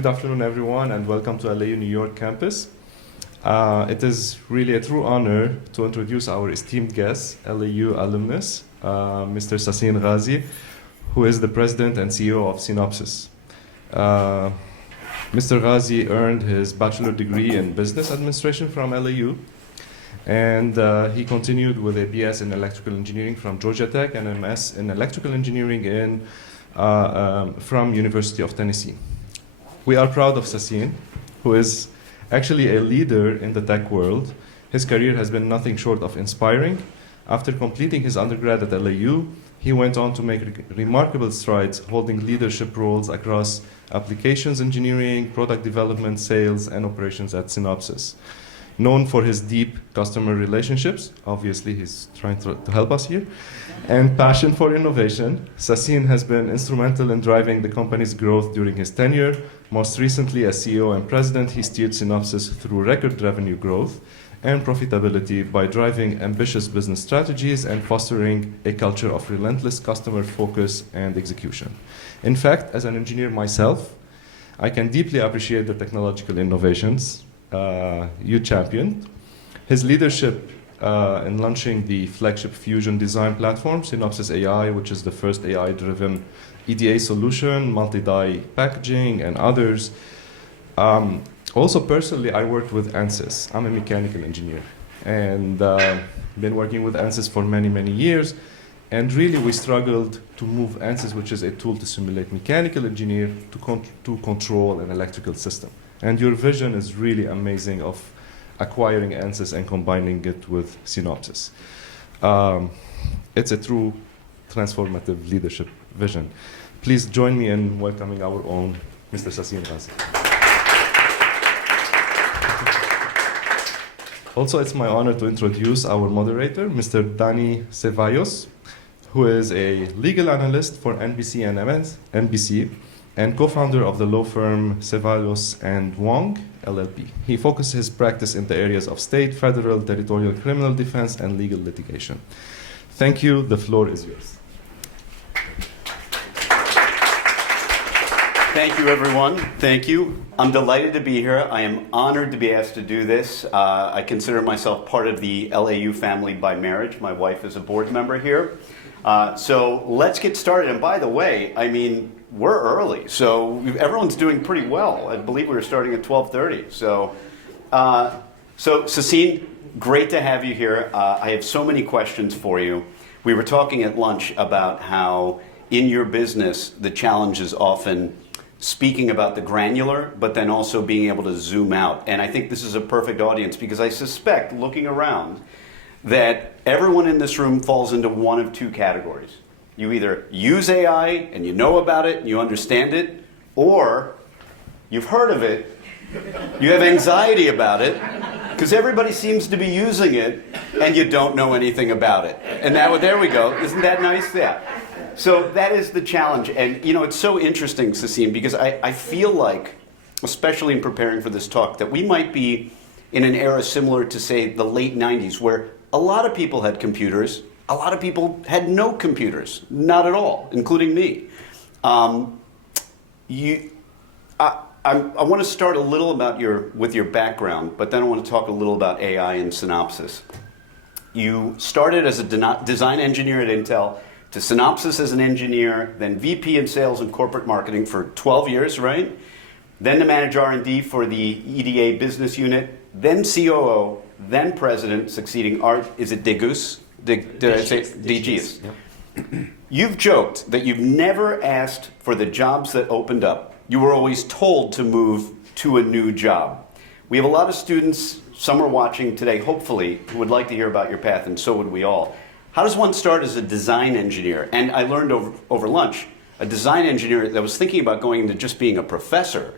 good afternoon, everyone, and welcome to LAU New York campus. It is really a true honor to introduce our esteemed guest, LAU alumnus, Mr. Sassine Ghazi, who is the president and CEO of Synopsis. Mr. Ghazi earned his bachelor degree in business administration from LAU, and he continued with a BS in electrical engineering from Georgia Tech and an MS in electrical engineering from University of Tennessee. We are proud of Sassine, who is actually a leader in the tech world. His career has been nothing short of inspiring. After completing his undergrad at LAU, he went on to make remarkable strides, holding leadership roles across applications engineering, product development, sales, and operations at Synopsis. Known for his deep customer relationships, obviously he's trying to help us here, and passion for innovation, Sassine has been instrumental in driving the company's growth during his tenure. Most recently, as CEO and president, he steered Synopsis through record revenue growth and profitability by driving ambitious business strategies and fostering a culture of relentless customer focus and execution. In fact, as an engineer myself, I can deeply appreciate the technological innovations you championed. His leadership in launching the flagship fusion design platform, Synopsis AI, which is the first AI-driven EDA solution, multi-die packaging, and others. Also, personally, I worked with ANSYS. I'm a mechanical engineer, and been working with ANSYS for many, many years. And really, we struggled to move ANSYS, which is a tool to simulate mechanical engineer, to control an electrical system. And your vision is really amazing of acquiring ANSYS and combining it with Synopsis. It's a true transformative leadership vision. Please join me in welcoming our own Mr. Sassine Ghazi. Also, it's my honor to introduce our moderator, Mr. Danny Cevallos, who is a legal analyst for NBC and NBC, and co-founder of the law firm Cevallos and Wong, LLP. He focuses his practice in the areas of state, federal, territorial criminal defense, and legal litigation. Thank you. The floor is yours. Thank you, everyone. Thank you. I'm delighted to be here. I am honored to be asked to do this. I consider myself part of the LAU family by marriage. My wife is a board member here. So let's get started. And by the way, I mean, we're early, so everyone's doing pretty well. I believe we were starting at 12:30. So Sassine, great to have you here. I have so many questions for you. We were talking at lunch about how in your business, the challenge is often speaking about the granular, but then also being able to zoom out. And I think this is a perfect audience because I suspect, looking around, that everyone in this room falls into one of two categories. You either use AI and you know about it and you understand it, or you've heard of it, you have anxiety about it, because everybody seems to be using it and you don't know anything about it. And now, there we go. Isn't that nice? Yeah. So that is the challenge. And you know, it's so interesting, Sassine, because I feel like, especially in preparing for this talk, that we might be in an era similar to, say, the late 90s, where a lot of people had computers, a lot of people had no computers, not at all, including me. I want to start a little with your background, but then I want to talk a little about AI and Synopsis. You started as a design engineer at Intel, to Synopsis as an engineer, then VP in sales and corporate marketing for 12 years, right? Then to manage R&D for the EDA business unit, then COO, then president, succeeding Art, is it Degus? Did I say DGs? Yep. You've joked that you've never asked for the jobs that opened up. You were always told to move to a new job. We have a lot of students, some are watching today, hopefully, who would like to hear about your path, and so would we all. How does one start as a design engineer? And I learned over lunch, a design engineer that was thinking about going into just being a professor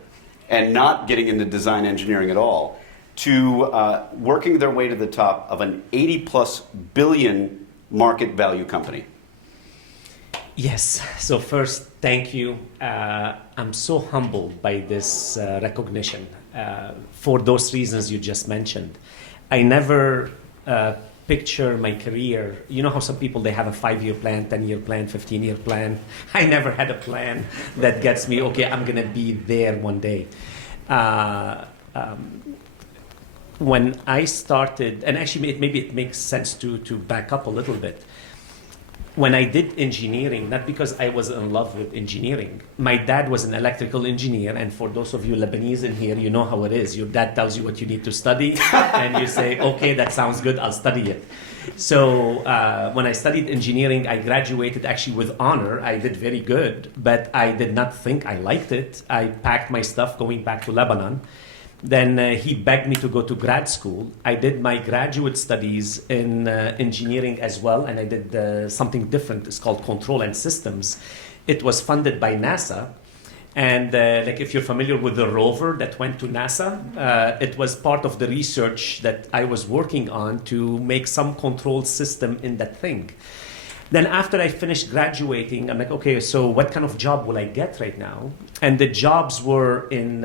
and not getting into design engineering at all, to working their way to the top of an 80+ billion market value company. Yes. So first, thank you. I'm so humbled by this recognition for those reasons you just mentioned. I never picture my career, you know how some people, they have a 5-year plan, 10-year plan, 15-year plan. I never had a plan that gets me, okay, I'm going to be there one day. When I started, and actually maybe it makes sense to back up a little bit. When I did engineering, not because I was in love with engineering. My dad was an electrical engineer, and for those of you Lebanese in here, you know how it is. Your dad tells you what you need to study, and you say, okay, that sounds good, I'll study it. So when I studied engineering, I graduated actually with honor. I did very good, but I did not think I liked it. I packed my stuff going back to Lebanon. Then he begged me to go to grad school. I did my graduate studies in engineering as well, and I did something different. It's called Control and Systems. It was funded by NASA. And like if you're familiar with the rover that went to NASA, it was part of the research that I was working on to make some control system in that thing. Then after I finished graduating, I'm like, okay, so what kind of job will I get right now? And the jobs were in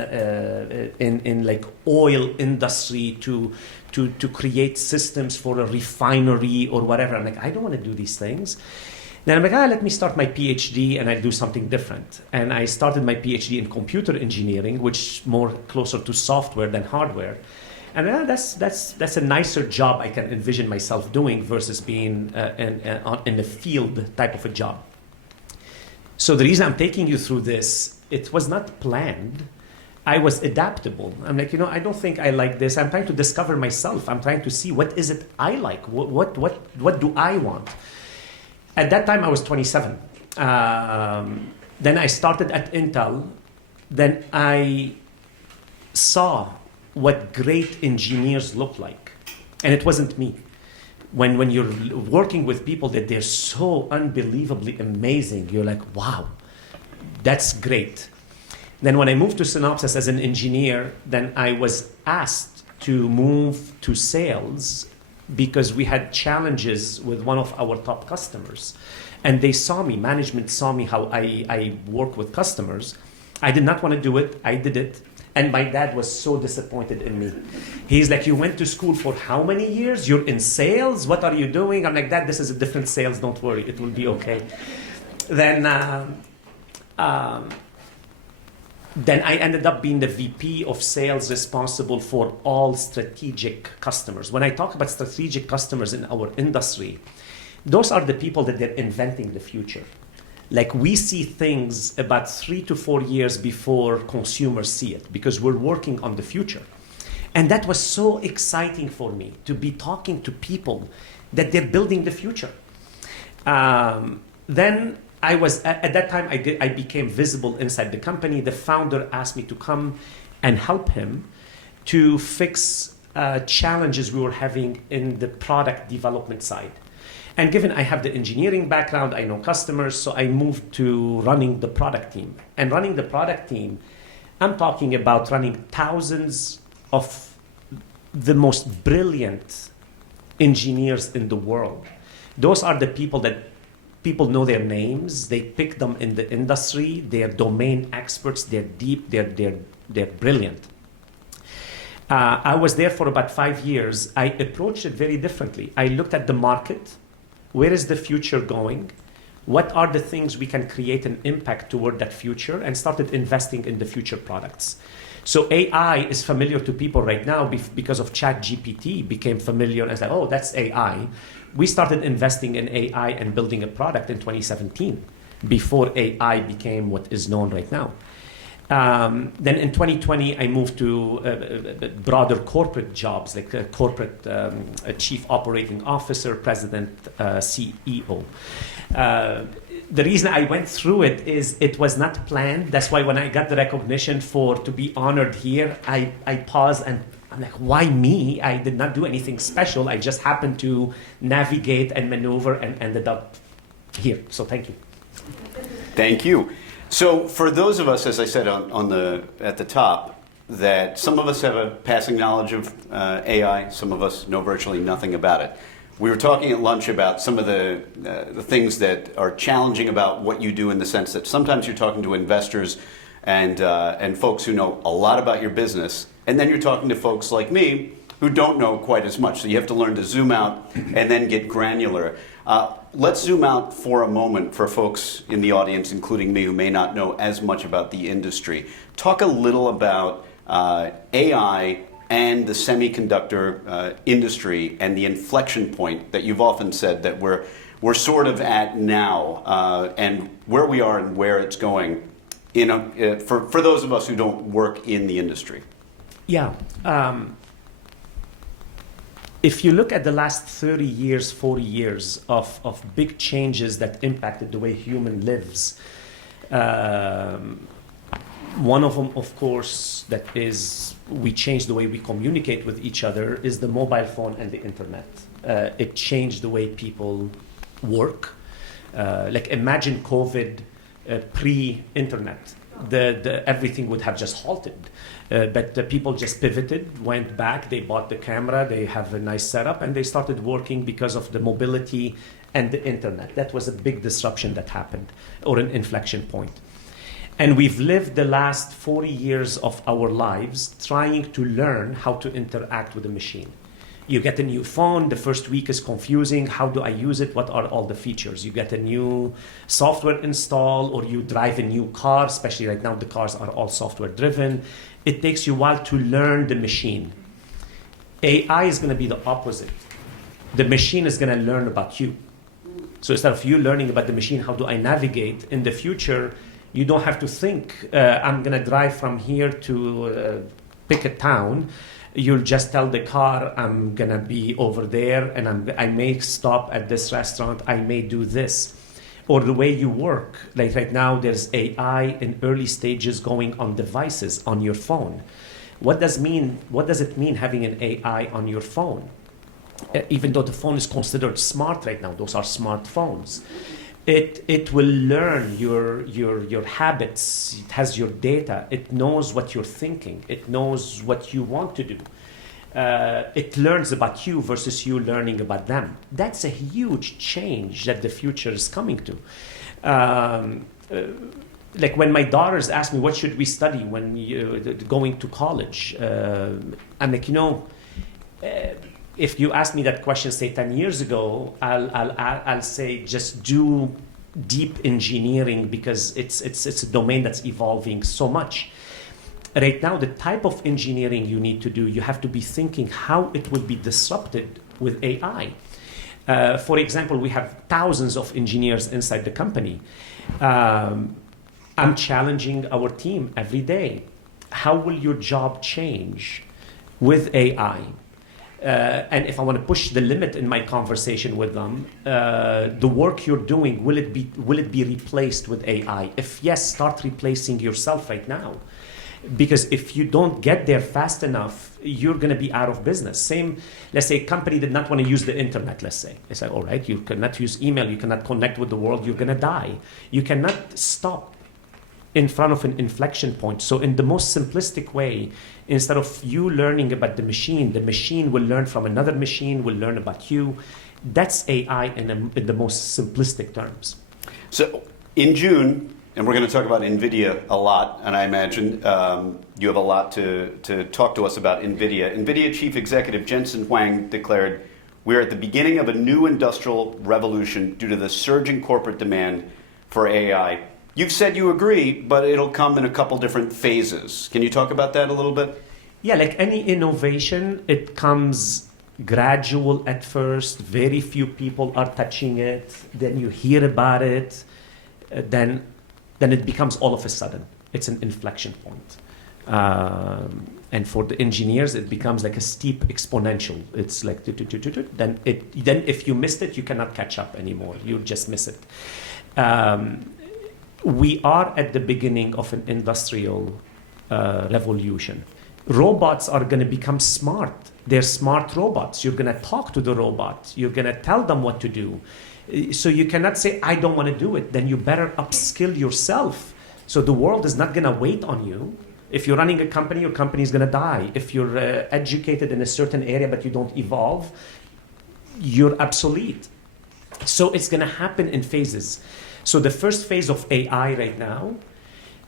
like oil industry to create systems for a refinery or whatever. I'm like, I don't want to do these things. Then I'm like, let me start my PhD and I'll do something different. And I started my PhD in computer engineering, which more closer to software than hardware. And that's a nicer job I can envision myself doing versus being in the field type of a job. So the reason I'm taking you through this, it was not planned. I was adaptable. I'm like, I don't think I like this. I'm trying to discover myself. I'm trying to see what is it I like. What do I want? At that time, I was 27. Then I started at Intel. Then I saw what great engineers look like. And it wasn't me. When you're working with people that they're so unbelievably amazing, you're like, wow, that's great. Then when I moved to Synopsis as an engineer, then I was asked to move to sales because we had challenges with one of our top customers. And they saw me, management saw me how I work with customers. I did not want to do it, I did it. And my dad was so disappointed in me. He's like, you went to school for how many years? You're in sales? What are you doing? I'm like, Dad, this is a different sales, don't worry, it will be okay. Then I ended up being the VP of sales responsible for all strategic customers. When I talk about strategic customers in our industry, those are the people that they're inventing the future. Like we see things about 3 to 4 years before consumers see it because we're working on the future. And that was so exciting for me to be talking to people that they're building the future. Then I was, at that time, I became visible inside the company. The founder asked me to come and help him to fix challenges we were having in the product development side. And given I have the engineering background, I know customers, so I moved to running the product team. And running the product team, I'm talking about running thousands of the most brilliant engineers in the world. Those are the people that people know their names, they pick them in the industry, they're domain experts, they're deep, they're brilliant. I was there for about 5 years. I approached it very differently. I looked at the market. Where is the future going? What are the things we can create an impact toward that future? And started investing in the future products. So AI is familiar to people right now because of ChatGPT became familiar as like, oh, that's AI. We started investing in AI and building a product in 2017 before AI became what is known right now. Then in 2020, I moved to broader corporate jobs, like a corporate chief operating officer, president, CEO. The reason I went through it is it was not planned. That's why when I got the recognition to be honored here, I paused and I'm like, why me? I did not do anything special. I just happened to navigate and maneuver and ended up here. So thank you. Thank you. So for those of us, as I said at the top, that some of us have a passing knowledge of AI, some of us know virtually nothing about it. We were talking at lunch about some of the things that are challenging about what you do in the sense that sometimes you're talking to investors and folks who know a lot about your business, and then you're talking to folks like me who don't know quite as much. So you have to learn to zoom out and then get granular. Let's zoom out for a moment for folks in the audience, including me, who may not know as much about the industry. Talk a little about AI and the semiconductor industry and the inflection point that you've often said that we're sort of at now, and where we are and where it's going, for those of us who don't work in the industry. Yeah. If you look at the last 30 years, 40 years of big changes that impacted the way human lives, one of them, of course, that is we changed the way we communicate with each other is the mobile phone and the internet. It changed the way people work. Like imagine COVID pre-internet. Everything would have just halted. But the people just pivoted, went back, they bought the camera, they have a nice setup, and they started working because of the mobility and the internet. That was a big disruption that happened, or an inflection point. And we've lived the last 40 years of our lives trying to learn how to interact with a machine. You get a new phone, the first week is confusing. How do I use it? What are all the features? You get a new software install, or you drive a new car, especially right now the cars are all software driven. It takes you a while to learn the machine. AI is going to be the opposite. The machine is going to learn about you. So instead of you learning about the machine, how do I navigate? In the future, you don't have to think, I'm going to drive from here to pick a town. You'll just tell the car, I'm going to be over there, and I may stop at this restaurant, I may do this. Or the way you work. Like right now, there's AI in early stages going on devices on your phone. What does it mean having an AI on your phone? Even though the phone is considered smart right now, those are smartphones. It will learn your habits. It has your data. It knows what you're thinking. It knows what you want to do. It learns about you versus you learning about them. That's a huge change that the future is coming to. Like when my daughters ask me, what should we study when you're going to college? I'm like, if you asked me that question, say 10 years ago, I'll say just do deep engineering because it's a domain that's evolving so much. Right now, the type of engineering you need to do, you have to be thinking how it will be disrupted with AI. For example, we have thousands of engineers inside the company. I'm challenging our team every day. How will your job change with AI? And if I want to push the limit in my conversation with them, the work you're doing, will it be replaced with AI? If yes, start replacing yourself right now. Because if you don't get there fast enough, you're going to be out of business. Same, let's say a company did not want to use the internet, let's say. They say, all right, you cannot use email, you cannot connect with the world, you're going to die. You cannot stop in front of an inflection point. So in the most simplistic way, instead of you learning about the machine will learn from another machine, will learn about you. That's AI in the most simplistic terms. So in June, and we're going to talk about NVIDIA a lot, and I imagine you have a lot to talk to us about NVIDIA. NVIDIA Chief Executive Jensen Huang declared, "We're at the beginning of a new industrial revolution due to the surging corporate demand for AI." You've said you agree, but it'll come in a couple different phases. Can you talk about that a little bit? Yeah, like any innovation, it comes gradual at first. Very few people are touching it. Then you hear about it. Then it becomes all of a sudden. It's an inflection point. And for the engineers, it becomes like a steep exponential. It's like, then if you missed it, you cannot catch up anymore. You just miss it. We are at the beginning of an industrial revolution. Robots are going to become smart. They're smart robots. You're going to talk to the robot. You're going to tell them what to do. So you cannot say, I don't want to do it. Then you better upskill yourself. So the world is not going to wait on you. If you're running a company, your company is going to die. If you're educated in a certain area but you don't evolve, you're obsolete. So it's going to happen in phases. So the first phase of AI right now,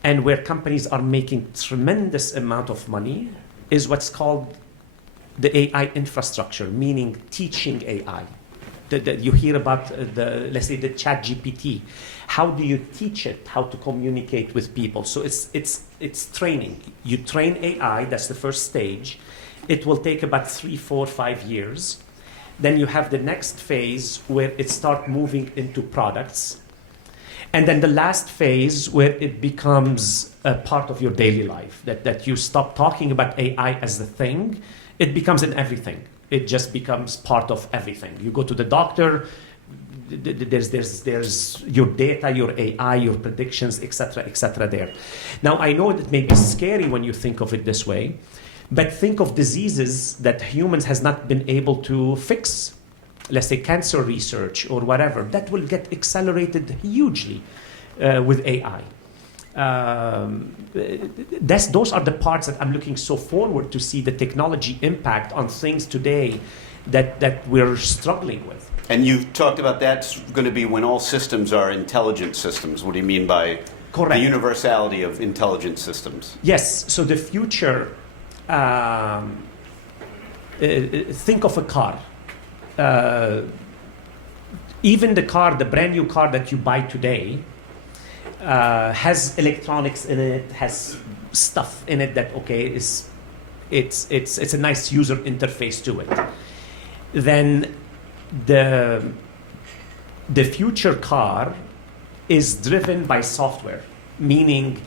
and where companies are making tremendous amount of money, is what's called the AI infrastructure, meaning teaching AI. You hear about let's say the Chat GPT. How do you teach it how to communicate with people? So it's training. You train AI. That's the first stage. It will take about 3, 4, 5 years. Then you have the next phase where it starts moving into products. And then the last phase where it becomes a part of your daily life, that you stop talking about AI as the thing, it becomes in everything. It just becomes part of everything. You go to the doctor, there's your data, your AI, your predictions, etc. there. Now, I know that may be scary when you think of it this way, but think of diseases that humans has not been able to fix. Let's say cancer research or whatever, that will get accelerated hugely with AI. Those are the parts that I'm looking so forward to see the technology impact on things today that we're struggling with. And you've talked about that's going to be when all systems are intelligent systems. What do you mean by Correct. the universality of intelligent systems? Yes, so the future, think of a car. Even the car, the brand new car that you buy today, has electronics in it, has stuff in it that it's a nice user interface to it. Then the future car is driven by software, meaning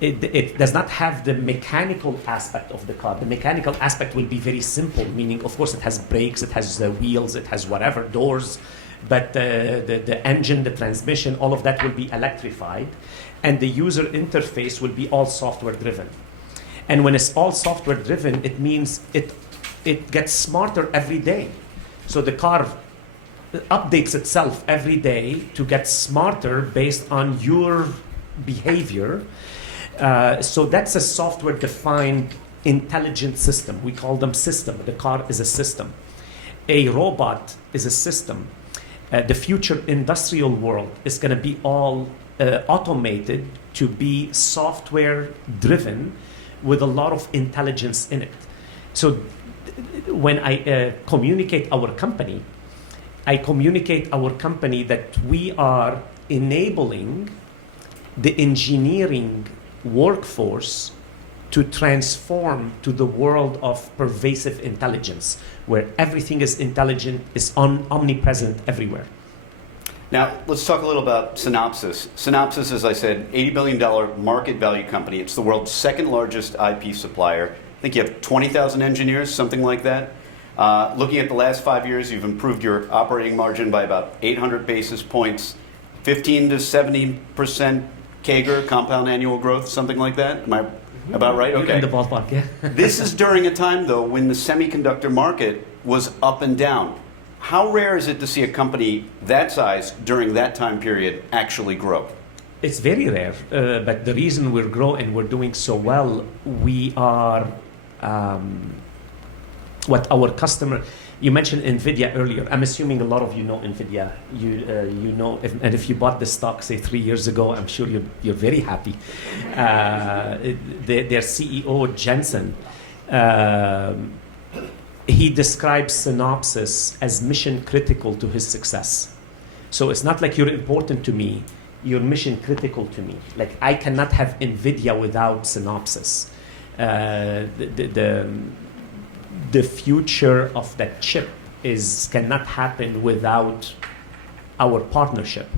it does not have the mechanical aspect of the car. The mechanical aspect will be very simple, meaning, of course, it has brakes, it has wheels, it has whatever, doors, but the engine, the transmission, all of that will be electrified, and the user interface will be all software driven. And when it's all software driven, it means it gets smarter every day. So the car updates itself every day to get smarter based on your behavior. So that's a software-defined intelligent system. We call them system. The car is a system. A robot is a system. The future industrial world is going to be all automated to be software-driven with a lot of intelligence in it. So when I communicate our company, that we are enabling the engineering workforce to transform to the world of pervasive intelligence, where everything is intelligent, is omnipresent everywhere. Now, let's talk a little about Synopsis. Synopsis, as I said, $80 billion market value company. It's the world's second largest IP supplier. I think you have 20,000 engineers, something like that. Looking at the last 5 years, you've improved your operating margin by about 800 basis points, 15 to 70% CAGR, compound annual growth, something like that. Am I about right? Okay. In the ballpark, yeah. This is during a time, though, when the semiconductor market was up and down. How rare is it to see a company that size during that time period actually grow? It's very rare, but the reason we're growing, we're doing so well, we are what our customer. You mentioned NVIDIA earlier. I'm assuming a lot of you know NVIDIA. You know, and if you bought the stock, say 3 years ago, I'm sure you're very happy. Their CEO, Jensen, he describes Synopsis as mission critical to his success. So it's not like you're important to me, you're mission critical to me. Like I cannot have NVIDIA without Synopsis. The future of that chip cannot happen without our partnership.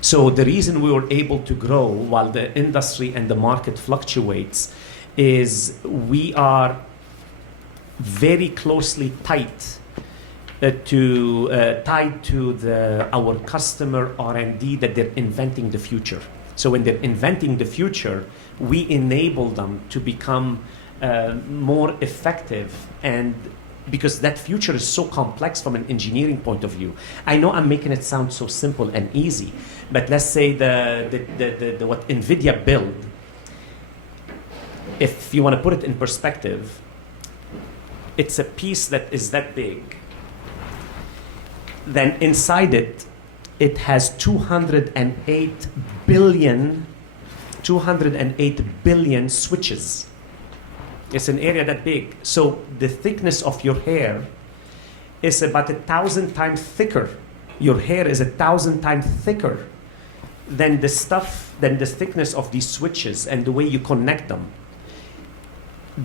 So the reason we were able to grow while the industry and the market fluctuates is we are very closely tied to our customer R&D that they're inventing the future. So when they're inventing the future, we enable them to become more effective, and because that future is so complex from an engineering point of view. I know I'm making it sound so simple and easy, but let's say the what NVIDIA build, if you want to put it in perspective, it's a piece that is that big. Then inside it has 208 billion switches. It's an area that big. So the thickness of your hair is about 1,000 times thicker. Your hair is 1,000 times thicker than the thickness of these switches and the way you connect them.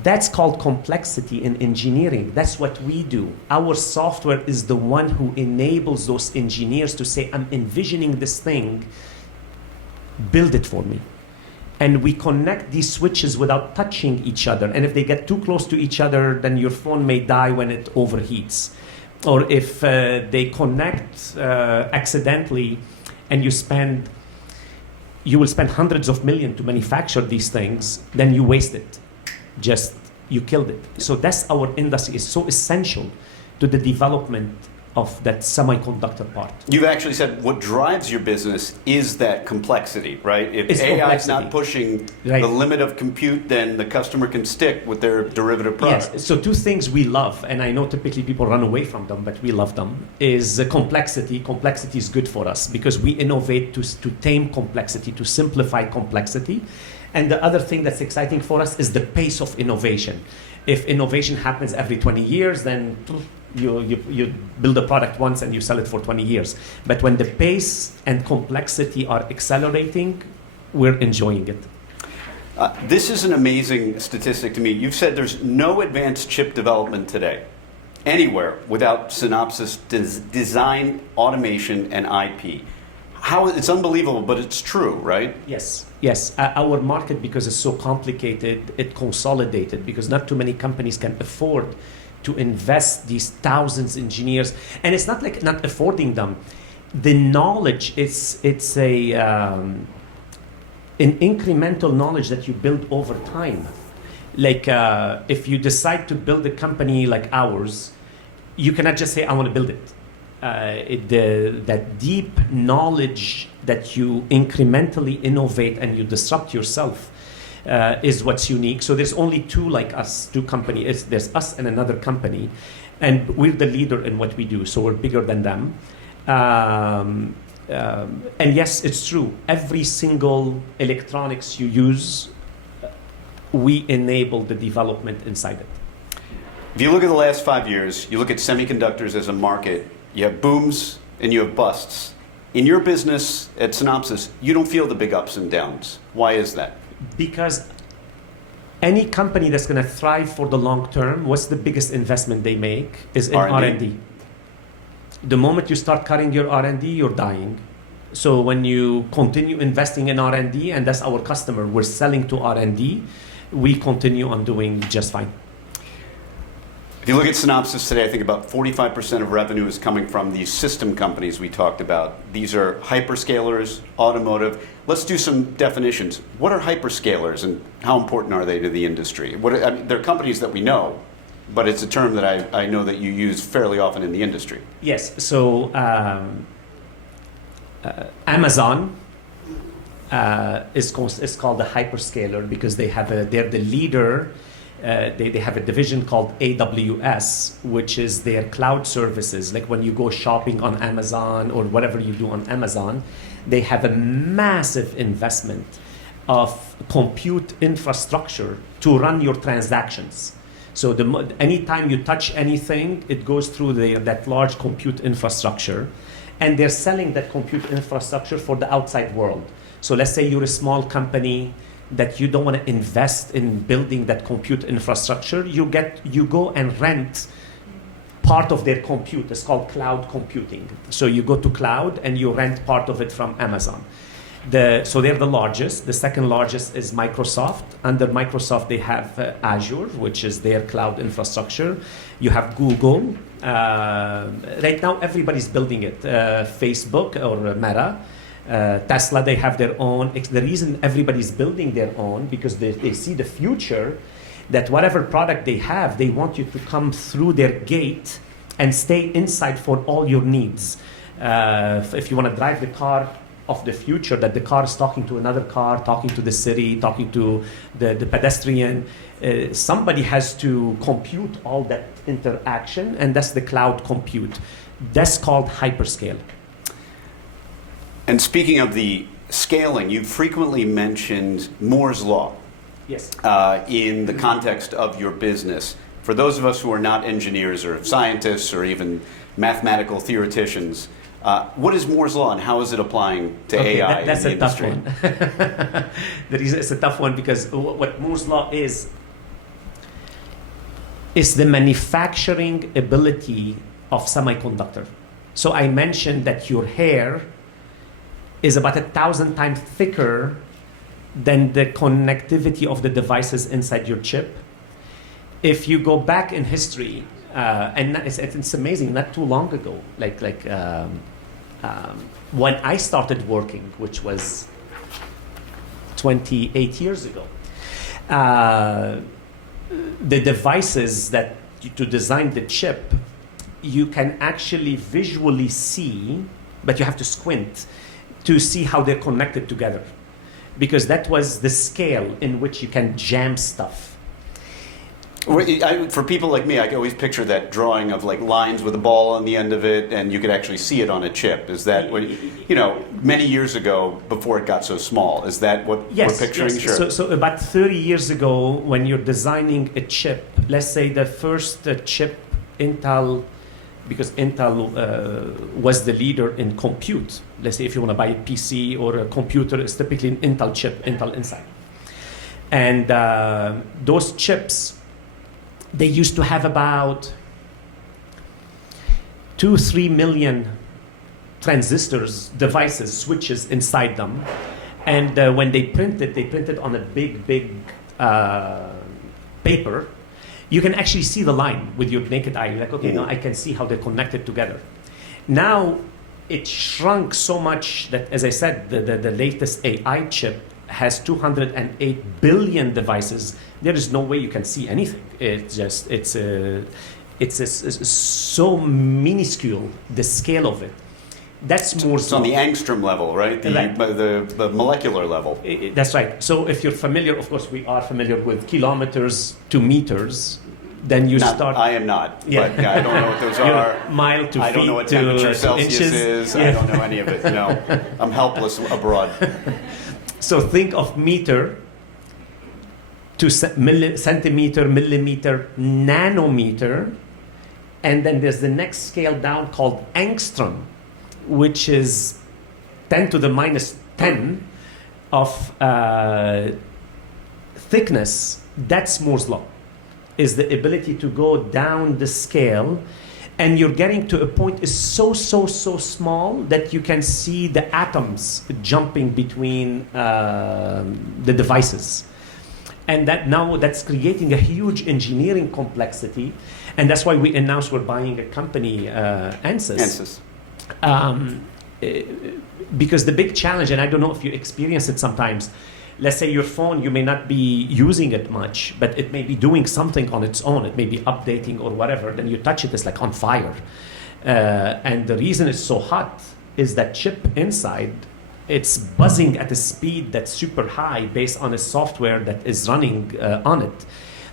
That's called complexity in engineering. That's what we do. Our software is the one who enables those engineers to say, I'm envisioning this thing, build it for me. And we connect these switches without touching each other. And if they get too close to each other, then your phone may die when it overheats. Or if they connect accidentally and you will spend hundreds of millions to manufacture these things, then you waste it. You killed it. So that's our industry. It's so essential to the development of that semiconductor part. You've actually said what drives your business is that complexity, right? If It's AI is complexity. not pushing Right. the limit of compute, then the customer can stick with their derivative product. Yes. So two things we love, and I know typically people run away from them, but we love them, is complexity. Complexity is good for us because we innovate to tame complexity, to simplify complexity. And the other thing that's exciting for us is the pace of innovation. If innovation happens every 20 years, then you build a product once and you sell it for 20 years. But when the pace and complexity are accelerating, we're enjoying it. This is an amazing statistic to me. You've said there's no advanced chip development today, anywhere, without Synopsis design, automation, and IP. It's unbelievable, but it's true, right? Yes. Our market, because it's so complicated, it consolidated because not too many companies can afford to invest these thousands of engineers. And it's not like not affording them. The knowledge, it's an incremental knowledge that you build over time. Like if you decide to build a company like ours, you cannot just say, I want to build it. That deep knowledge that you incrementally innovate and you disrupt yourself is what's unique. So there's only two companies. There's us and another company, and we're the leader in what we do. So we're bigger than them. And yes, it's true. Every single electronics you use, we enable the development inside it. If you look at the last 5 years, you look at semiconductors as a market, you have booms and you have busts. In your business at Synopsis, you don't feel the big ups and downs. Why is that? Because any company that's going to thrive for the long term, what's the biggest investment they make is in R&D. The moment you start cutting your R&D, you're dying. So when you continue investing in R&D, and that's our customer, we're selling to R&D, we continue on doing just fine. If you look at Synopsis today, I think about 45% of revenue is coming from these system companies we talked about. These are hyperscalers, automotive. Let's do some definitions. What are hyperscalers and how important are they to the industry? They're companies that we know, but it's a term that I know that you use fairly often in the industry. Yes, so Amazon is called the hyperscaler because they're the leader. They have a division called AWS, which is their cloud services. Like when you go shopping on Amazon or whatever you do on Amazon, they have a massive investment of compute infrastructure to run your transactions. So anytime you touch anything, it goes through that large compute infrastructure. And they're selling that compute infrastructure for the outside world. So let's say you're a small company that you don't want to invest in building that compute infrastructure, you go and rent part of their compute. It's called cloud computing. So you go to cloud and you rent part of it from Amazon. So they're the largest. The second largest is Microsoft. Under Microsoft, they have Azure, which is their cloud infrastructure. You have Google. Right now, everybody's building it. Facebook or Meta. Tesla, they have their own. The reason everybody's building their own because they see the future that whatever product they have, they want you to come through their gate and stay inside for all your needs. If you want to drive the car of the future, that the car is talking to another car, talking to the city, talking to the pedestrian, somebody has to compute all that interaction, and that's the cloud compute. That's called hyperscale. And speaking of the scaling, you've frequently mentioned Moore's Law. Yes. In the context of your business. For those of us who are not engineers or scientists or even mathematical theoreticians, what is Moore's Law and how is it applying to AI That's in the a tough industry? one. The reason it's a tough one because what Moore's Law is the manufacturing ability of semiconductor. So I mentioned that your hair is about 1,000 times thicker than the connectivity of the devices inside your chip. If you go back in history, and it's amazing, not too long ago, when I started working, which was 28 years ago, the devices that to design the chip, you can actually visually see, but you have to squint to see how they're connected together, because that was the scale in which you can jam stuff. For people like me, I can always picture that drawing of like lines with a ball on the end of it, and you could actually see it on a chip. Is that what, many years ago, before it got so small? Is that what we're picturing? Yes. Sure. So about 30 years ago, when you're designing a chip, let's say the first chip, Intel, because Intel was the leader in compute. Let's say if you want to buy a PC or a computer, it's typically an Intel chip, Intel inside. And those chips, they used to have about 2-3 million transistors, devices, switches inside them. And when they printed on a big paper. You can actually see the line with your naked eye. You're like, okay, now I can see how they're connected together. Now it shrunk so much that, as I said, the latest AI chip has 208 billion devices. There is no way you can see anything. It's so minuscule, the scale of it. That's more. It's on the angstrom level, right? The molecular level. That's right. So if you're familiar, of course, we are familiar with kilometers to meters. Then you start. I am not. Yeah. But I don't know what those are. Mile to feet. I don't know what temperature Celsius inches. is. Yeah. I don't know any of it. No, I'm helpless abroad. So think of meter to centimeter, millimeter, nanometer, and then there's the next scale down called angstrom, which is 10 to the minus 10 of thickness. That's Moore's Law, is the ability to go down the scale, and you're getting to a point is so small that you can see the atoms jumping between the devices. And that's creating a huge engineering complexity, and that's why we announced we're buying a company, Ansys. Because the big challenge, and I don't know if you experience it sometimes, let's say your phone, you may not be using it much, but it may be doing something on its own. It may be updating or whatever. Then you touch it, it's like on fire. And the reason it's so hot is that chip inside, it's buzzing at a speed that's super high based on a software that is running on it,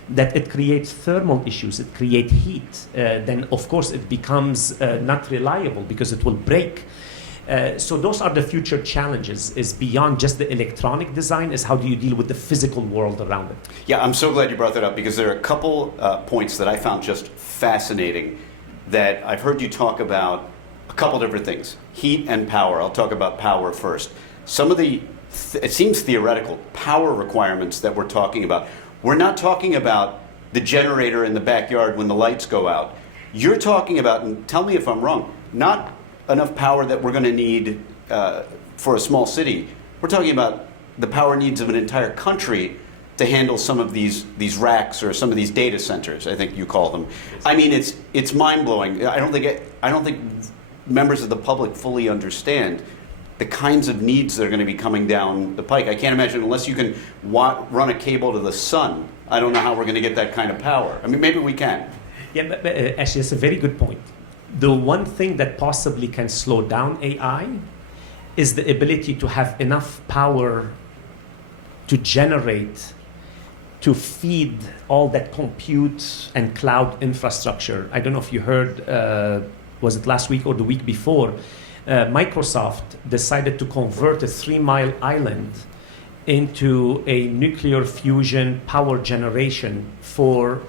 that it creates thermal issues, it creates heat. Then, of course, it becomes not reliable because it will break. So those are the future challenges, is beyond just the electronic design, is how do you deal with the physical world around it. Yeah, I'm so glad you brought that up, because there are a couple points that I found just fascinating that I've heard you talk about. A couple different things, heat and power. I'll talk about power first. Some of the, it seems theoretical, power requirements that we're talking about. We're not talking about the generator in the backyard when the lights go out. You're talking about, and tell me if I'm wrong, not enough power that we're going to need for a small city. We're talking about the power needs of an entire country to handle some of these racks or some of these data centers, I think you call them. I mean, it's mind-blowing. I don't think members of the public fully understand the kinds of needs that are going to be coming down the pike. I can't imagine, unless you can run a cable to the sun, I don't know how we're going to get that kind of power. I mean, maybe we can. Yeah, but actually, it's a very good point. The one thing that possibly can slow down AI is the ability to have enough power to generate, to feed all that compute and cloud infrastructure. I don't know if you heard, was it last week or the week before, Microsoft decided to convert a 3-mile island into a nuclear fusion power generation for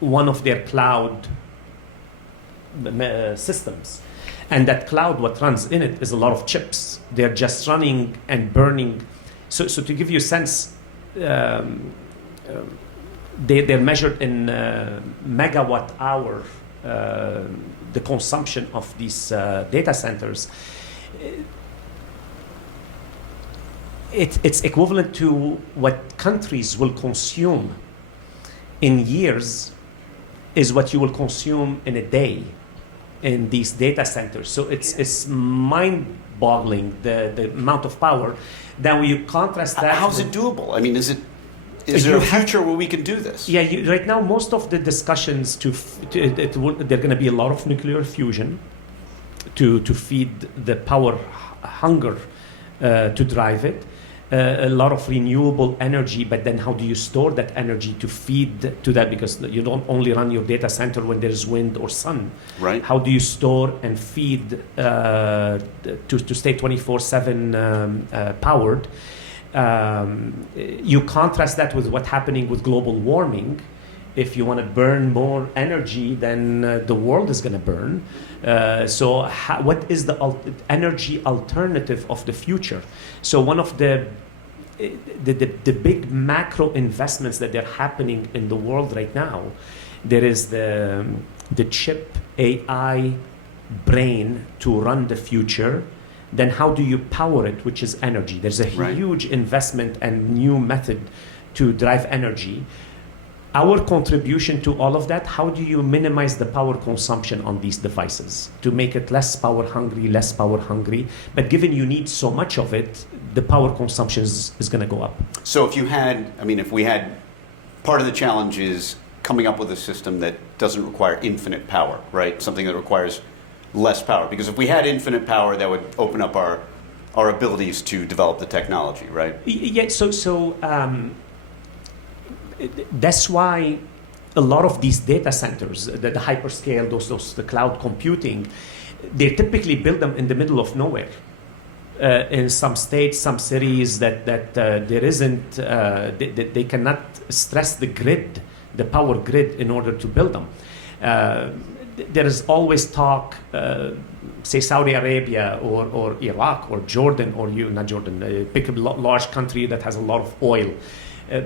one of their cloud systems. And that cloud, what runs in it is a lot of chips. They're just running and burning. So to give you a sense, they're measured in megawatt hour, the consumption of these data centers. It's equivalent to what countries will consume in years is what you will consume in a day in these data centers. So it's mind-boggling, the amount of power. Then when you contrast that... How's it doable? I mean, is there a future where we can do this? Yeah, right now most of the discussions there are going to be a lot of nuclear fusion to feed the power hunger to drive it. A lot of renewable energy, but then how do you store that energy to feed to that? Because you don't only run your data center when there's wind or sun. Right. How do you store and feed to stay 24/7 powered? You contrast that with what's happening with global warming. If you want to burn more energy, then the world is going to burn. What is the energy alternative of the future? So one of the big macro investments that are happening in the world right now, there is the chip AI brain to run the future. Then how do you power it, which is energy? There's a huge investment and new method to drive energy. Our contribution to all of that, how do you minimize the power consumption on these devices to make it less power hungry? But given you need so much of it, the power consumption is going to go up. So if we had, part of the challenge is coming up with a system that doesn't require infinite power, right? Something that requires less power. Because if we had infinite power, that would open up our abilities to develop the technology, right? Yeah, that's why a lot of these data centers, the hyperscale, the cloud computing, they typically build them in the middle of nowhere. In some states, some cities that there isn't, they cannot stress the grid, the power grid in order to build them. There is always talk, say Saudi Arabia or Iraq or Jordan, or not Jordan, pick a large country that has a lot of oil.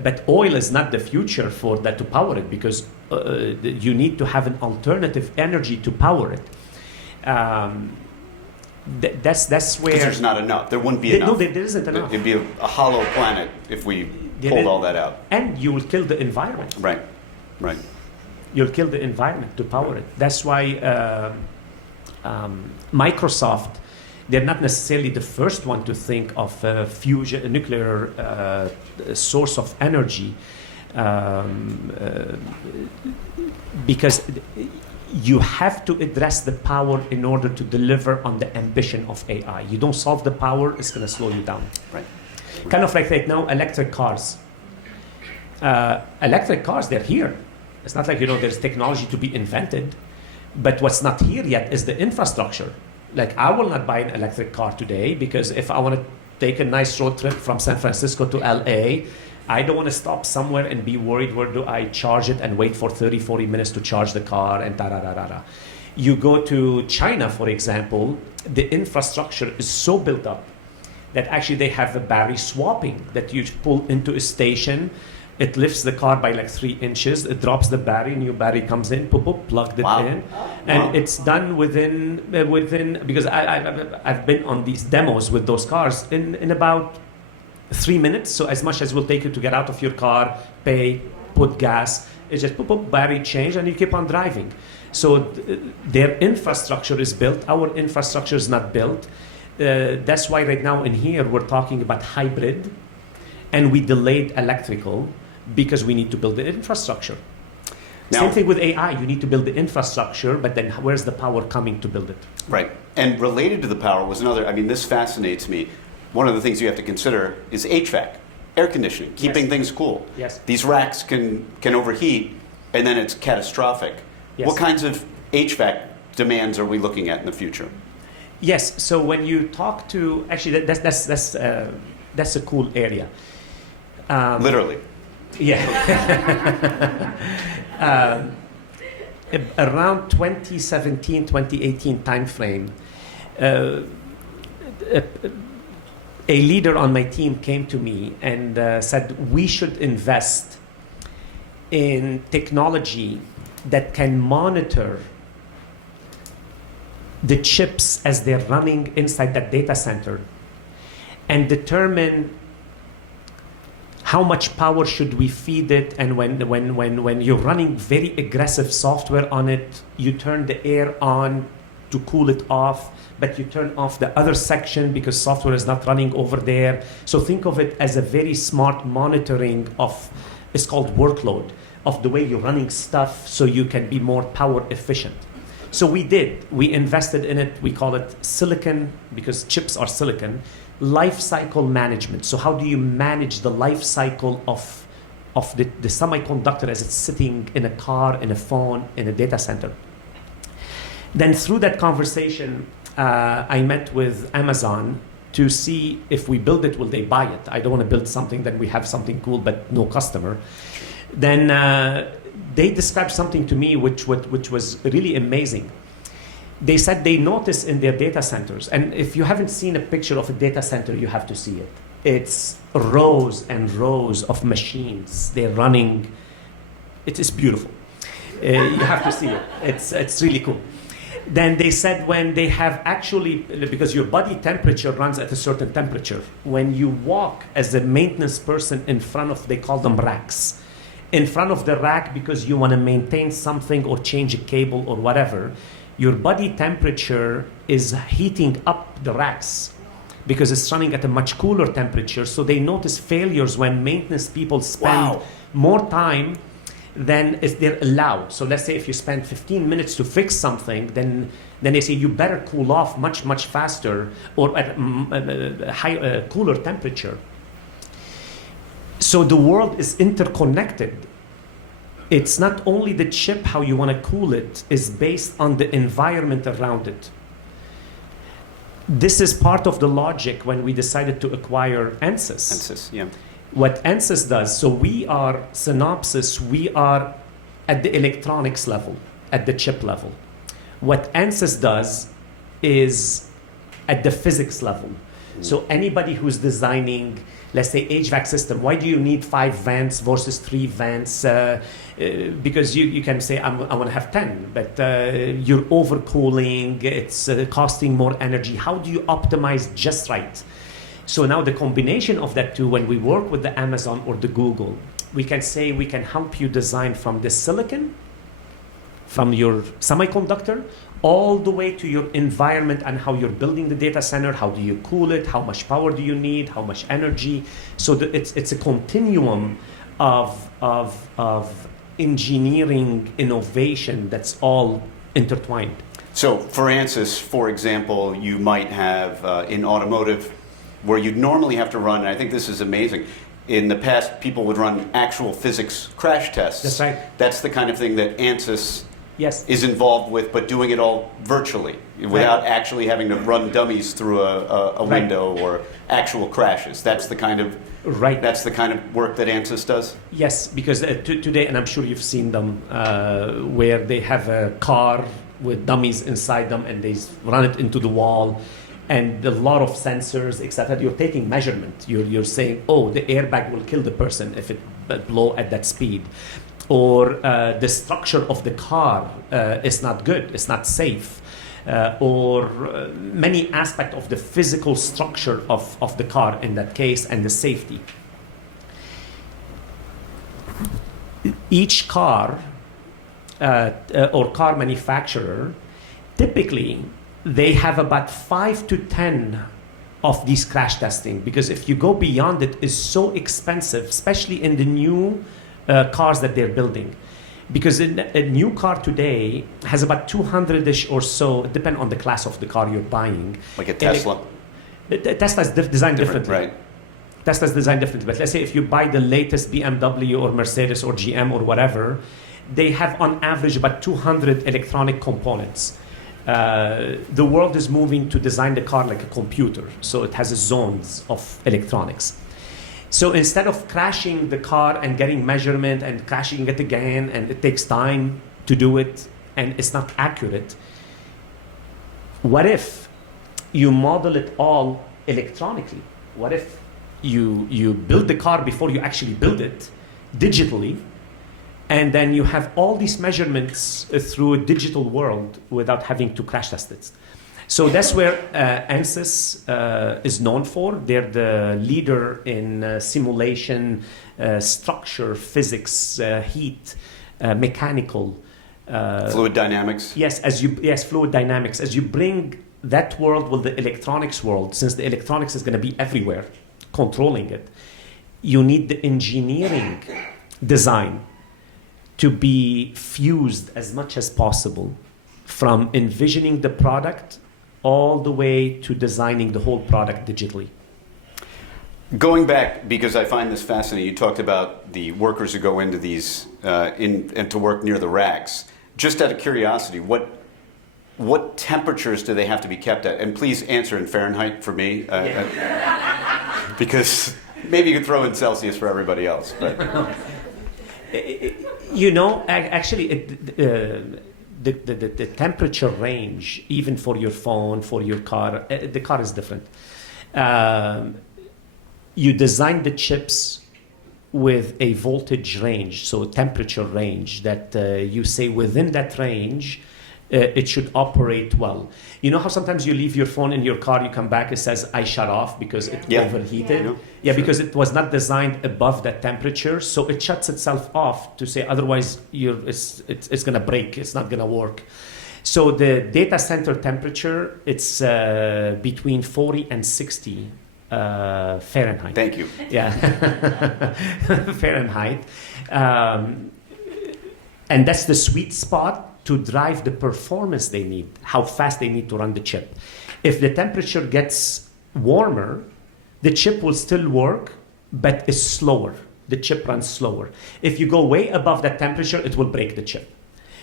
But oil is not the future for that to power it, because you need to have an alternative energy to power it. That's where... Because there's not enough. There wouldn't be enough. No, there isn't enough. It'd be a hollow planet if we pulled all that out. And you will kill the environment. Right. You'll kill the environment to power it. That's why Microsoft, they're not necessarily the first one to think of a nuclear source of energy, because you have to address the power in order to deliver on the ambition of AI. You don't solve the power, it's going to slow you down. Right. Kind of like right now, electric cars. Electric cars, they're here. It's not like, there's technology to be invented, but what's not here yet is the infrastructure. Like, I will not buy an electric car today, because if I want to take a nice road trip from San Francisco to LA, I don't want to stop somewhere and be worried, where do I charge it, and wait for 30, 40 minutes to charge the car, and da-da-da-da-da. You go to China, for example, the infrastructure is so built up that actually they have a battery swapping, that you pull into a station, it lifts the car by like 3 inches, it drops the battery, new battery comes in, plugged it in, and it's done within because I've been on these demos with those cars in about 3 minutes. So as much as will take you to get out of your car, pay, put gas, it's just battery change, and you keep on driving. So their infrastructure is built. Our infrastructure is not built. That's why right now in here we're talking about hybrid, and we delayed electrical because we need to build the infrastructure. Now, same thing with AI. You need to build the infrastructure, but then where's the power coming to build it? Right. And related to the power was another, this fascinates me. One of the things you have to consider is HVAC, air conditioning, keeping things cool. Yes. These racks can overheat, and then it's catastrophic. Yes. What kinds of HVAC demands are we looking at in the future? Yes. So when you talk to, actually, that's a cool area. Literally. Yeah. Around 2017, 2018 timeframe, a leader on my team came to me and said, we should invest in technology that can monitor the chips as they're running inside that data center and determine how much power should we feed it, and when you're running very aggressive software on it, you turn the air on to cool it off, but you turn off the other section because software is not running over there. So think of it as a very smart monitoring of, it's called workload, of the way you're running stuff so you can be more power efficient. So we invested in it. We call it silicon, because chips are silicon, life cycle management. So how do you manage the life cycle of the semiconductor as it's sitting in a car, in a phone, in a data center? Then through that conversation, I met with Amazon to see if we build it, will they buy it? I don't want to build something, then we have something cool, but no customer. Then they described something to me which was really amazing. They said they notice in their data centers, and if you haven't seen a picture of a data center, you have to see it. It's rows and rows of machines. They're running. It is beautiful. You have to see it. It's really cool. Then they said when they have actually, because your body temperature runs at a certain temperature, when you walk as a maintenance person in front of, they call them racks, in front of the rack because you want to maintain something or change a cable or whatever, your body temperature is heating up the racks because it's running at a much cooler temperature. So they notice failures when maintenance people spend more time than if they're allowed. So let's say if you spend 15 minutes to fix something, then they say you better cool off much faster or at a cooler temperature. So the world is interconnected. It's not only the chip, how you want to cool it is based on the environment around it. This is part of the logic when we decided to acquire Ansys. Ansys, yeah. What Ansys does, so we are Synopsis, we are at the electronics level, at the chip level. What Ansys does is at the physics level. So anybody who's designing, let's say, HVAC system, why do you need 5 vents versus 3 vents? Because you can say, I want to have 10, but you're overcooling, it's costing more energy. How do you optimize just right? So now the combination of that two, when we work with the Amazon or the Google, we can say we can help you design from the silicon, from your semiconductor, all the way to your environment and how you're building the data center, how do you cool it, how much power do you need, how much energy. So it's a continuum of engineering innovation that's all intertwined. So for Ansys, for example, you might have in automotive, where you'd normally have to run, and I think this is amazing, in the past people would run actual physics crash tests. That's right. That's the kind of thing that Ansys Yes. is involved with, but doing it all virtually, without actually having to run dummies through a window or actual crashes. That's the kind of That's the kind of work that Ansys does. Yes, because today, and I'm sure you've seen them, where they have a car with dummies inside them, and they run it into the wall, and a lot of sensors, etc. You're taking measurement. You're saying, oh, the airbag will kill the person if it blow at that speed. Or the structure of the car is not good, it's not safe. Or many aspects of the physical structure of the car in that case, and the safety. Each car or car manufacturer, typically, they have about 5 to 10 of these crash testing, because if you go beyond it, it's so expensive, especially in the new cars that they're building. Because a new car today has about 200-ish or so, depend on the class of the car you're buying. Like a Tesla? Tesla's designed differently. Right. Tesla's designed differently. But let's say if you buy the latest BMW or Mercedes or GM or whatever, they have on average about 200 electronic components. The world is moving to design the car like a computer, so it has zones of electronics. So instead of crashing the car and getting measurement and crashing it again, and it takes time to do it, and it's not accurate, what if you model it all electronically? What if you build the car before you actually build it digitally, and then you have all these measurements through a digital world without having to crash test it? So that's where ANSYS is known for. They're the leader in simulation, structure, physics, heat, mechanical. Fluid dynamics. Yes, fluid dynamics. As you bring that world with the electronics world, since the electronics is going to be everywhere, controlling it, you need the engineering design to be fused as much as possible, from envisioning the product all the way to designing the whole product digitally. Going back, because I find this fascinating, you talked about the workers who go into these and to work near the racks. Just out of curiosity, what temperatures do they have to be kept at? And please answer in Fahrenheit for me, because maybe you could throw in Celsius for everybody else. But. You know, actually, the temperature range, even for your phone, for your car, the car is different. You design the chips with a voltage range, so temperature range, that you say within that range, it should operate well. You know how sometimes you leave your phone in your car, you come back, it says, I shut off because it overheated? Yeah, sure. Because it was not designed above that temperature, so it shuts itself off to say, otherwise it's going to break, it's not going to work. So the data center temperature, it's between 40 and 60 Fahrenheit. Thank you. Yeah, Fahrenheit. And that's the sweet spot to drive the performance they need, how fast they need to run the chip. If the temperature gets warmer, the chip will still work, but it's slower. The chip runs slower. If you go way above that temperature, it will break the chip.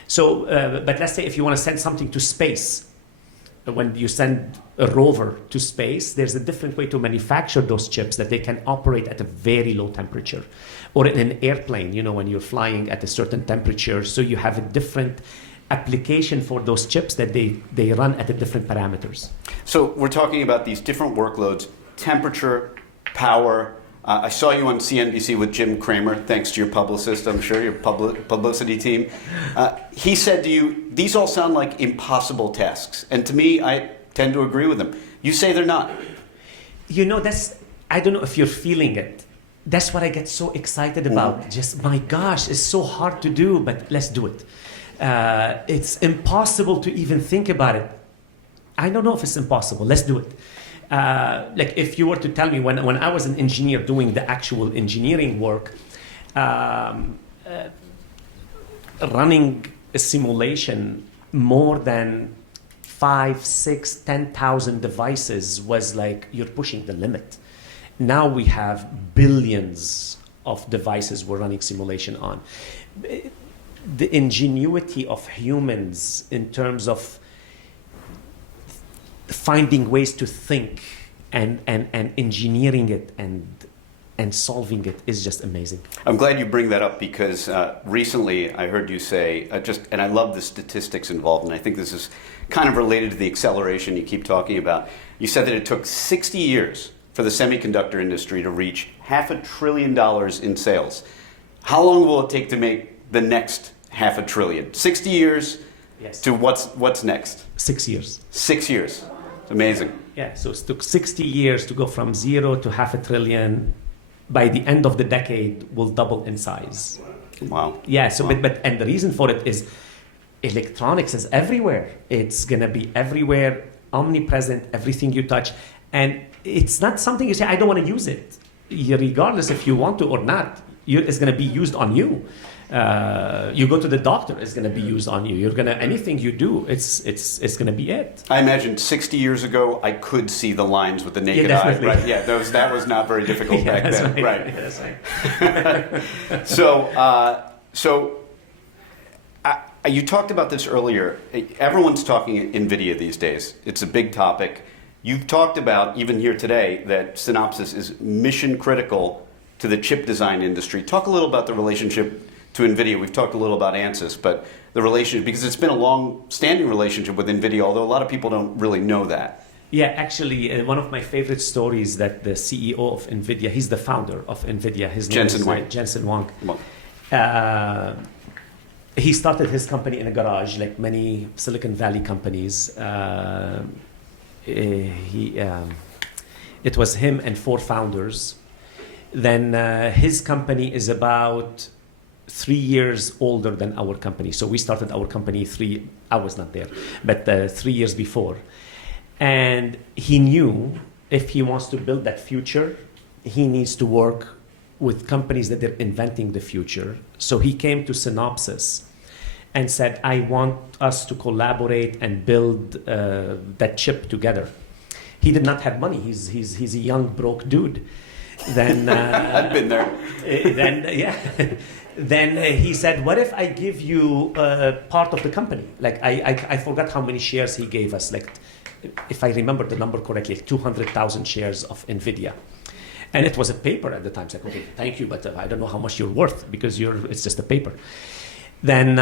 So, but let's say if you want to send something to space, when you send a rover to space, there's a different way to manufacture those chips that they can operate at a very low temperature. Or in an airplane, you know, when you're flying at a certain temperature, so you have a different application for those chips that they run at the different parameters. So we're talking about these different workloads, temperature, power. I saw you on CNBC with Jim Cramer, thanks to your publicist, I'm sure, your publicity team. He said to you, these all sound like impossible tasks. And to me, I tend to agree with him. You say they're not. You know, I don't know if you're feeling it. That's what I get so excited about. Just, my gosh, it's so hard to do, but let's do it. It's impossible to even think about it. I don't know if it's impossible. Let's do it. Like if you were to tell me when I was an engineer doing the actual engineering work, running a simulation more than 5, 6, 10,000 devices was like you're pushing the limit. Now we have billions of devices we're running simulation on. The ingenuity of humans in terms of finding ways to think and engineering it and solving it is just amazing. I'm glad you bring that up because recently I heard you say, and I love the statistics involved, and I think this is kind of related to the acceleration you keep talking about. You said that it took 60 years for the semiconductor industry to reach $500 billion in sales. How long will it take to make the next $500 billion? 60 years. Yes. To what's next? 6 years. 6 years. It's amazing. Yeah, so it took 60 years to go from 0 to $500 billion. By the end of the decade, we'll double in size. Wow. Yeah, so wow. But and the reason for it is electronics is everywhere. It's gonna be everywhere, omnipresent, everything you touch. And it's not something you say, I don't want to use it. Regardless if you want to or not, it's gonna be used on you. You go to the doctor, it's going to be used on you. Anything you do, it's going to be it. I imagine 60 years ago, I could see the lines with the naked eye. Right? Yeah, that was not very difficult back then. Right. Yeah, that's right. So you talked about this earlier. Everyone's talking NVIDIA these days. It's a big topic. You've talked about, even here today, that Synopsis is mission critical to the chip design industry. Talk a little about the relationship to NVIDIA. We've talked a little about ANSYS, but the relationship, because it's been a long-standing relationship with NVIDIA, although a lot of people don't really know that. Yeah, actually, one of my favorite stories that the CEO of NVIDIA, he's the founder of NVIDIA, his name Jensen is Huang. Jensen Huang. Well, He started his company in a garage, like many Silicon Valley companies. It was him and 4 founders. Then his company is about 3 years older than our company. So we started our company I was not there, but 3 years before. And he knew if he wants to build that future, he needs to work with companies that are inventing the future. So he came to Synopsis and said, I want us to collaborate and build that chip together. He did not have money. He's a young, broke dude. Then I've been there. Then he said, what if I give you part of the company? Like, I forgot how many shares he gave us. Like, if I remember the number correctly, 200,000 shares of NVIDIA. And it was a paper at the time. It's like, okay, thank you, but I don't know how much you're worth because it's just a paper. Then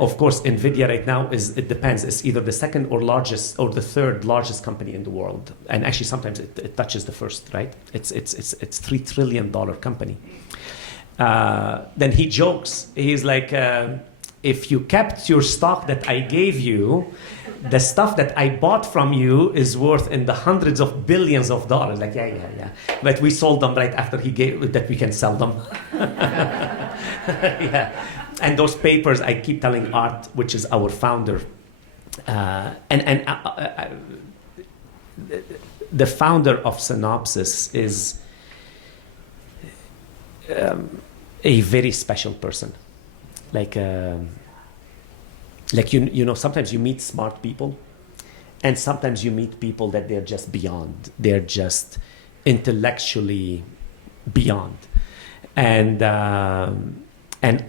of course, NVIDIA right now it depends. It's either the second or largest or the third largest company in the world. And actually, sometimes it touches the first, right? It's $3 trillion company. Then he jokes. He's like, if you kept your stock that I gave you, the stuff that I bought from you is worth in the hundreds of billions of dollars. Like, yeah. But we sold them right after he gave that we can sell them. Yeah. And those papers, I keep telling Art, which is our founder, the founder of Synopsis is a very special person. Like you know, sometimes you meet smart people, and sometimes you meet people that they're just beyond. They're just intellectually beyond, and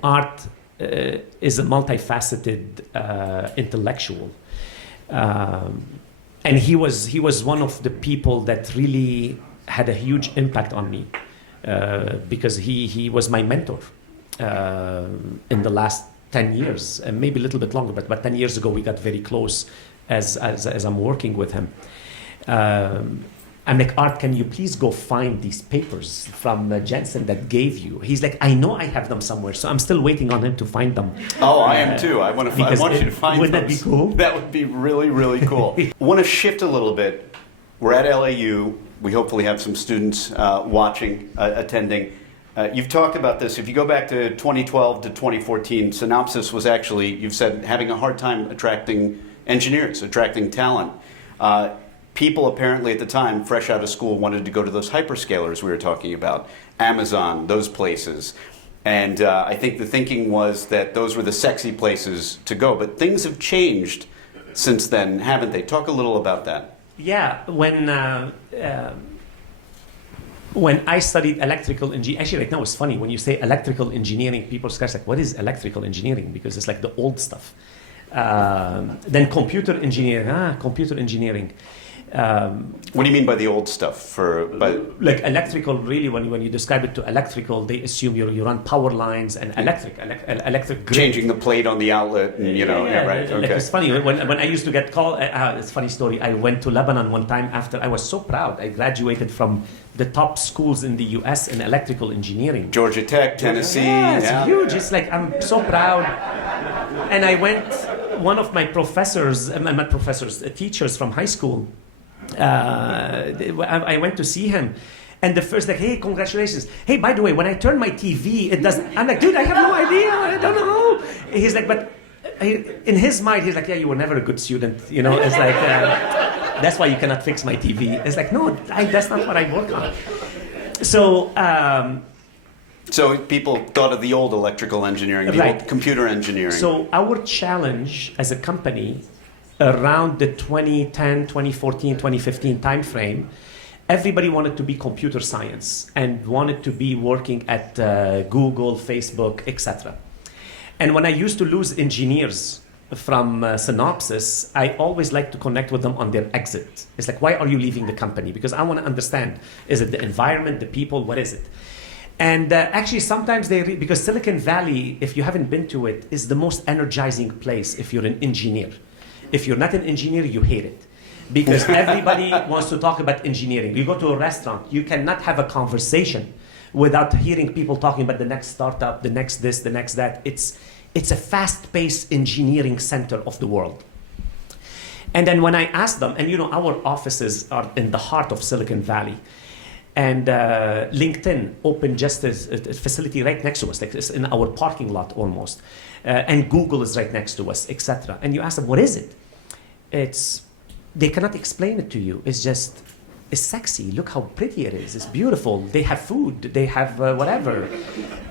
Art is a multifaceted intellectual, and he was one of the people that really had a huge impact on me because he was my mentor in the last 10 years, and maybe a little bit longer, but 10 years ago we got very close as I'm working with him. I'm like, Art, can you please go find these papers from Jensen that gave you? He's like, I know I have them somewhere, so I'm still waiting on him to find them. Oh, I am too. I want you to find them. Wouldn't that be cool? That would be really, really cool. I want to shift a little bit. We're at LAU. We hopefully have some students watching, attending. You've talked about this. If you go back to 2012 to 2014, Synopsis was actually, you've said, having a hard time attracting engineers, attracting talent. People apparently at the time, fresh out of school, wanted to go to those hyperscalers we were talking about, Amazon, those places. And I think the thinking was that those were the sexy places to go. But things have changed since then, haven't they? Talk a little about that. Yeah, when I studied electrical engineering, actually right now it's funny, when you say electrical engineering, people start like, what is electrical engineering? Because it's like the old stuff. Then computer engineering. What do you mean by the old stuff? Like electrical, really, when you describe it to electrical, they assume you run power lines and electric grid. Changing the plate on the outlet, and, right. Okay. Like, it's funny, when I used to get called, it's a funny story, I went to Lebanon one time after, I was so proud, I graduated from the top schools in the US in electrical engineering. Georgia Tech, Tennessee. Yeah, it's huge, it's like, I'm so proud. And I went, one of my teachers from high school, I went to see him, and the first like, hey, congratulations. Hey, by the way, when I turn my TV, it doesn't. I'm like, dude, I have no idea. I don't know. He's like, but in his mind, he's like, yeah, you were never a good student. It's like that's why you cannot fix my TV. It's like, no, that's not what I work on. So. So people thought of the old electrical engineering, the old computer engineering. So our challenge as a company, around the 2010, 2014, 2015 timeframe, everybody wanted to be computer science and wanted to be working at Google, Facebook, etc. And when I used to lose engineers from Synopsis, I always like to connect with them on their exit. It's like, why are you leaving the company? Because I want to understand, is it the environment, the people, what is it? And actually, sometimes because Silicon Valley, if you haven't been to it, is the most energizing place if you're an engineer. If you're not an engineer, you hate it. Because everybody wants to talk about engineering. You go to a restaurant, you cannot have a conversation without hearing people talking about the next startup, the next this, the next that. It's a fast-paced engineering center of the world. And then when I asked them, and our offices are in the heart of Silicon Valley, and LinkedIn opened just a facility right next to us, like it's in our parking lot almost. And Google is right next to us, etc. And you ask them, what is it? They cannot explain it to you. It's sexy. Look how pretty it is. It's beautiful. They have food. They have whatever.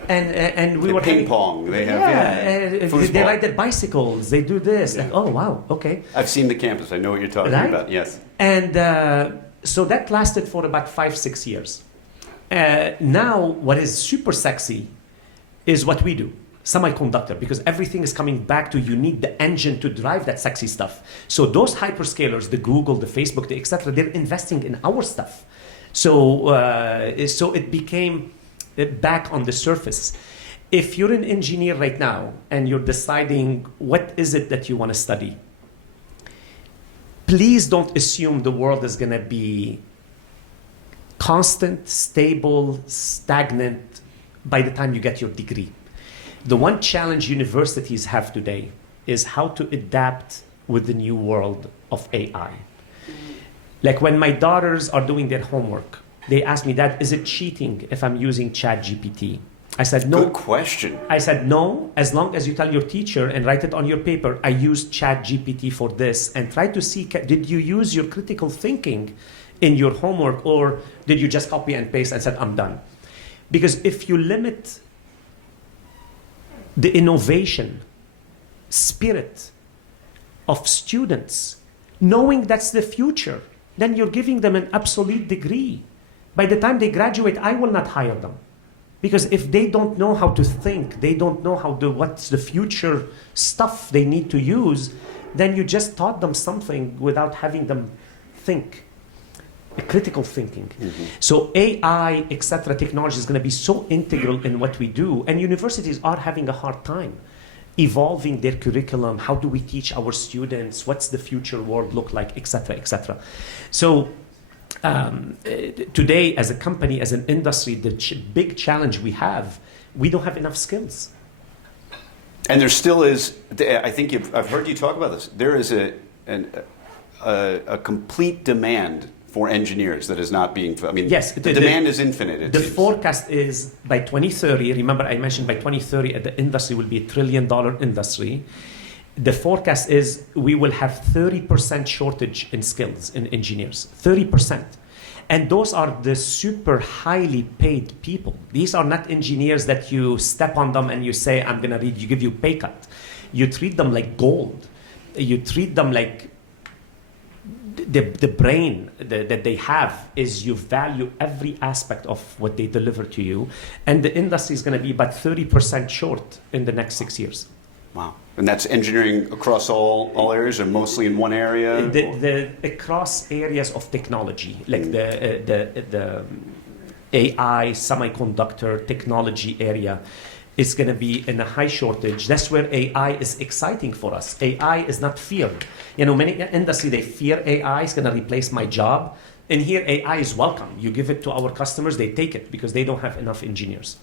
And we were ping pong. They have they ride their bicycles. They do this. Yeah. Like, oh wow, okay. I've seen the campus. I know what you're talking about. Yes. And so that lasted for about 5-6 years. Now, what is super sexy is what we do. Semiconductor, because everything is coming back to you need the engine to drive that sexy stuff. So those hyperscalers, the Google, the Facebook, the etc., they're investing in our stuff. So it became back on the surface. If you're an engineer right now and you're deciding what is it that you want to study, please don't assume the world is going to be constant, stable, stagnant by the time you get your degree. The one challenge universities have today is how to adapt with the new world of AI. Like when my daughters are doing their homework, they ask me, Dad, is it cheating if I'm using ChatGPT? I said, no. Good question. I said, no, as long as you tell your teacher and write it on your paper, I used ChatGPT for this, and try to see, did you use your critical thinking in your homework, or did you just copy and paste and said, I'm done? Because if you limit the innovation spirit of students, knowing that's the future, then you're giving them an obsolete degree. By the time they graduate, I will not hire them. Because if they don't know how to think, they don't know what's the future stuff they need to use, then you just taught them something without having them think. Critical thinking. Mm-hmm. So AI, etc., technology is going to be so integral in what we do, and universities are having a hard time evolving their curriculum. How do we teach our students? What's the future world look like, etc., etc. So today, as a company, as an industry, the big challenge we don't have enough skills. And there still is. I think I've heard you talk about this. There is a complete demand for engineers that is not being. I mean, yes, the demand is infinite. The forecast is by 2030. Remember, I mentioned by 2030, the industry will be $1 trillion industry. The forecast is we will have 30% shortage in skills in engineers. 30%. And those are the super highly paid people. These are not engineers that you step on them and you say, I'm going to read, you give you pay cut. You treat them like gold. You treat them like the brain that they have is you value every aspect of what they deliver to you. And the industry is going to be about 30% short in the next 6 years. Wow. And that's engineering across all areas, or mostly in one area? The across areas of technology, like the AI, semiconductor technology area is going to be in a high shortage. That's where AI is exciting for us. AI is not fear. Many industry, they fear AI is going to replace my job. And here AI is welcome. You give it to our customers, they take it because they don't have enough engineers.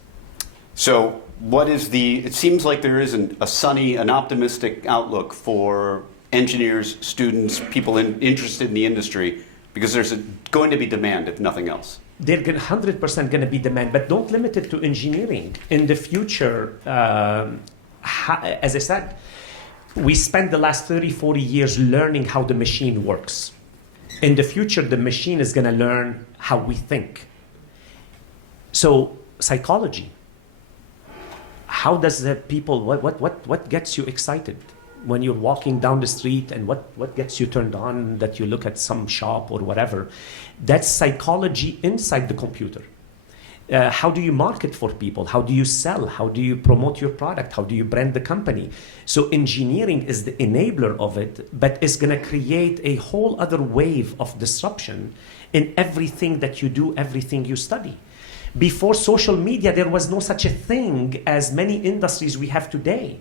So it seems like there is an optimistic outlook for engineers, students, people interested in the industry, because there's going to be demand, if nothing else. They're 100% going to be demand, but don't limit it to engineering. In the future, as I said, we spent the last 30, 40 years learning how the machine works. In the future, the machine is going to learn how we think. So psychology. How does the people, what gets you excited when you're walking down the street, and what gets you turned on that you look at some shop or whatever? That's psychology inside the computer. How do you market for people? How do you sell? How do you promote your product? How do you brand the company? So engineering is the enabler of it, but it's going to create a whole other wave of disruption in everything that you do, everything you study. Before social media, there was no such a thing as many industries we have today.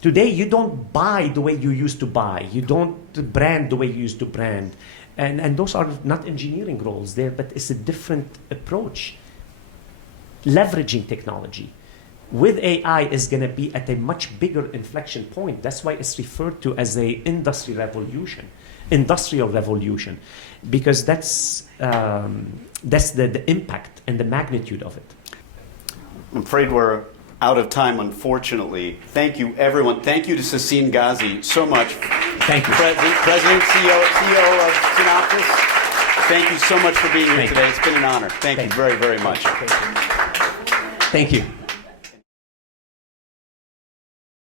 Today, you don't buy the way you used to buy. You don't brand the way you used to brand. And those are not engineering roles there, but it's a different approach. Leveraging technology with AI is going to be at a much bigger inflection point. That's why it's referred to as a industrial revolution, because that's the impact and the magnitude of it. I'm afraid we're out of time, unfortunately. Thank you, everyone. Thank you to Sassine Ghazi so much. Thank you. President, CEO of Synopsis. Thank you so much for being here today. It's been an honor. Thank you very, very much. Thank you.